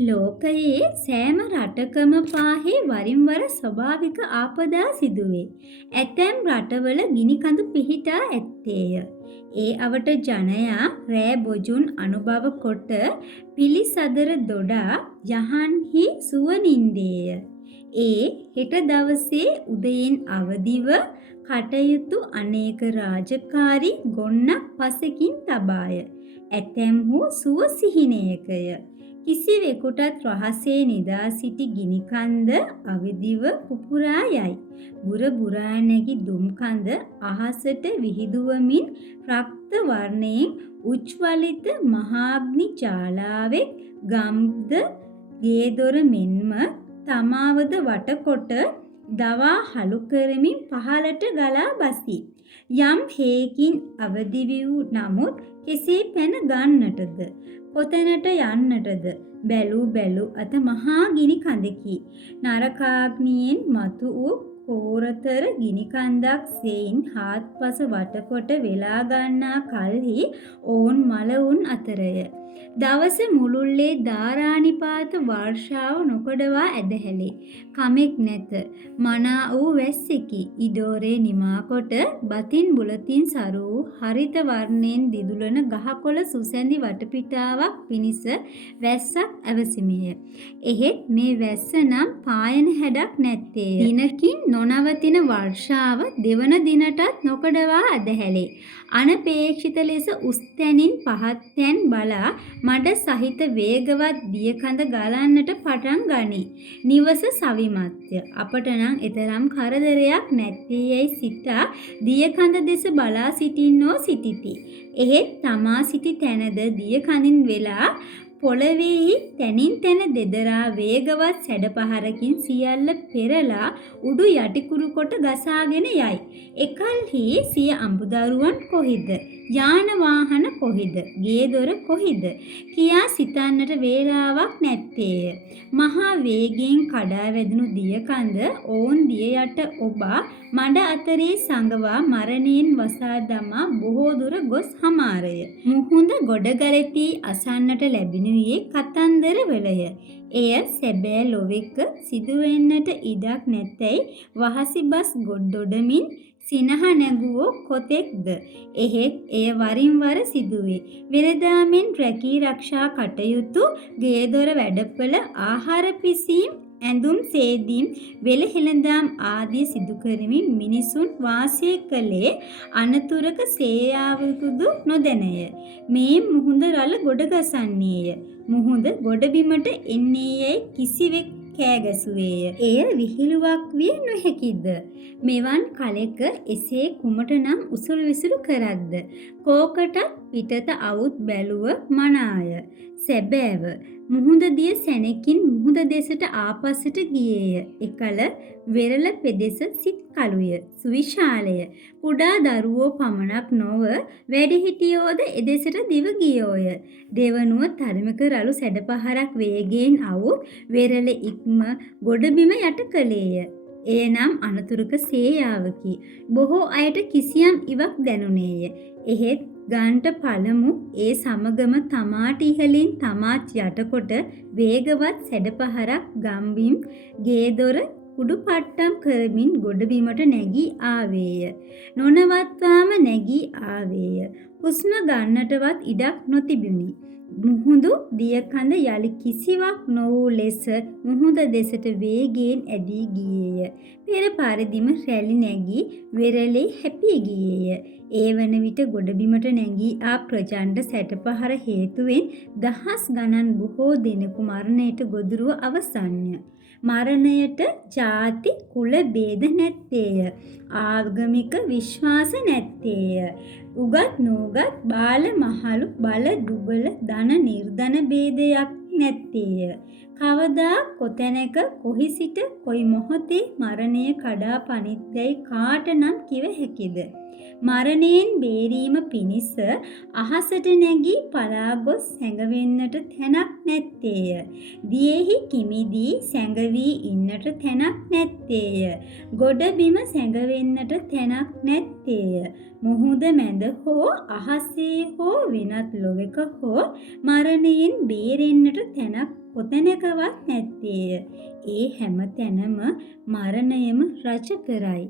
ලෝකයේ සෑම රටකම පාහේ වරින් වර ස්වභාවික ආපදා සිදුවේ. ඇතැම් රටවල ගිනිකඳු පිහිටා ඇත්තේය. ඒ අවට ජනයා රෑ බොජුන් අනුභව කොට පිළිසදර දොඩා යහන්හි සුව නින්දේය. ඒ හෙට දවසේ උදයෙන් අවදිව කටයුතු අනේක රාජකාරී ගොන්නක් පසකින් තබාය. ඇතැම්හු සුව සිහිනයකය. කිසිවෙකුටත් රහසේ නිදා සිටි ගිනිකන්ද අවදිව පුපුරා යයි. බුර බුරා නැගි දුම්කඳ අහසට විහිදුවමින් රක්ත වර්ණයෙන් උජ්වලිත මහාග්නි ජාලාවෙක් ගම්ද ගේදොර මෙන්ම තමාවද වටකොට දවා හලු කරමින් පහළට ගලා බසී. යම් හේකින් අවදි වූ නමුත් කෙසේ පැන ගන්නටද? කොතැනට යන්නටද? බැලූ අත මහා ගිනි කඳකි. නරකාග්නියෙන් මතු වූ කෝරතර ගිනි කන්දක් සෙයින් හාත්පස වටකොට වෙලා ගන්නා කල්හි ඔවුන් මළවුන් අතරය. දවස මුළුල්ලේ ධාරානිපාත වර්ෂාව නොකඩවා ඇදහැලේ. කමෙක් නැත. මනා වූ වැස්සෙකි. ඉඩෝරේ නිමාකොට බතින් බුලතින් සරු හරිත වර්ණයෙන් දිදුලන ගහකොළ සුසැඳි වටපිටාවක් පිණිස වැස්සක් ඇවසිමිය. එහෙත් මේ වැස්ස නම් පායන හැඩක් නැත්තේය. දිනකින් නොනවතින වර්ෂාව දෙවන දිනටත් නොකඩවා ඇදහැලේ. අනපේක්ෂිත ලෙස උස්තැනින් පහත්තැන් බලා මඩ සහිත වේගවත් දියකඳ ගලන්නට පටන් ගනී. නිවස සවිමත්ය. අපට නම් එතරම් කරදරයක් නැත්තේ යැයි සිතා දියකඳ දෙස බලා සිටින්නෝ සිටිති. එහෙත් තමා සිටි තැනද දියකඳින් වෙලා පොළවෙහි තැනින් තැන දෙදරා වේගවත් සැඩපහරකින් සියල්ල පෙරලා උඩු යටිකුරු කොට ගසාගෙන යයි. එකල්හි සිය අඹදරුවන් කොහිද? යාන වාහන කොහිද? ගේදොර කොහිද? කියා සිතන්නට වේලාවක් නැත්තේය. මහා වේගයෙන් කඩා වැදුණු දියකඳ ඔවුන් දිය යට ඔබා මඩ අතරේ සඟවා මරණයෙන් වසා දමා බොහෝ දුර ගොස් හමාරය. මුහුද ගොඩ ගලතී අසන්නට ලැබෙනුයේ කතන්දර වලය. එය සැබෑ ලොවෙක සිදුවෙන්නට ඉඩක් නැතැයි වහසිබස් ගොඩොඩමින් සිනහ නැගුවෝ කොතෙක්ද? එහෙත් එය වරින් වර සිදුවේ. වෙළදාමෙන් රැකී රක්ෂා කටයුතු, ගේදොර වැඩපළ, ආහාර පිසීම්, ඇඳුම් සේදීම්, වෙළ හෙළඳාම් ආදී සිදු කරමින් මිනිසුන් වාසය කළේ අනතුරක සේයාවකුදු නොදැනය. මේ මුහුද රළ ගොඩ ගසන්නේය. මුහුද ගොඩබිමට එන්නේ යැයි කිසිවෙක් කෑගැසුවේය. එය විහිළුවක් විය නොහැකිද? මෙවන් කලෙක එසේ කුමට නම් උසුළු විසුළු කරත්ද? කෝකටත් පිටත අවුත් බැලුව මනාය. සැබෑව මුහුද දිය සැනකින් මුහුද දෙසට ආපස්සට ගියේය. එකල වෙරළ පෙදෙස සිත් කළුය, සුවිශාලය. කුඩා දරුවෝ පමණක් නොව වැඩිහිටියෝද එදෙසට දිව ගියෝය. දෙවනුව තරමක රළු සැඩපහරක් වේගයෙන් අවුත් වෙරළ ඉක්ම ගොඩබිම යට කළේය. එය නම් අනතුරුක සේයාවකි. බොහෝ අයට කිසියම් ඉවක් දැනුනේය. එහෙත් ගන්ට පළමු ඒ සමගම තමාට ඉහලින් තමාත් යටකොට වේගවත් සැඩපහරක් ගම්බිම් ගේදොර කුඩු පට්ටම් කරමින් ගොඩබිමට නැගී ආවේය. නොනවත්වාම නැගී ආවේය. හුස්ම ගන්නටවත් ඉඩක් නොතිබුණි. මුහුදු දියකඳ යලි කිසිවක් නොවූ ලෙස මුහුද දෙසට වේගයෙන් ඇදී ගියේය. පෙර පරිදිම රැලි නැගී වෙරළේ හැපී ගියේය. ඒ වන විට ගොඩබිමට නැගී ආ ප්‍රචණ්ඩ සැටපහර හේතුවෙන් දහස් ගණන් බොහෝ දෙනෙකු මරණයට ගොදුරුව අවසන්ය. මරණයට ජාති කුල ભેද නැත්තේය. ආගමික විශ්වාස නැත්තේය. උගත් නූගත් බාල මහලු බල දුබල ධන නිර්ධන ભેදයක් නැත්තේය. කවදා කොතැනක කොහි සිට කොයි මොහොතේ මරණය කඩා පනිද්දැයි කාට නම් කිව හැකිද? මරණයෙන් බේරීම පිණිස අහසට නැගී පලා ගොස් සැඟවෙන්නට තැනක් නැත්තේය. දියෙහි කිමිදී සැඟවී ඉන්නට තැනක් නැත්තේය. ගොඩබිම සැඟවෙන්නට තැනක් නැත්තේය. මුහුද මැද හෝ අහසේ හෝ වෙනත් ලොවෙක හෝ මරණයෙන් බේරෙන්නට තැනක් කොතැනකවත් නැත්තේය. ඒ හැම තැනම මරණයම රජ කරයි.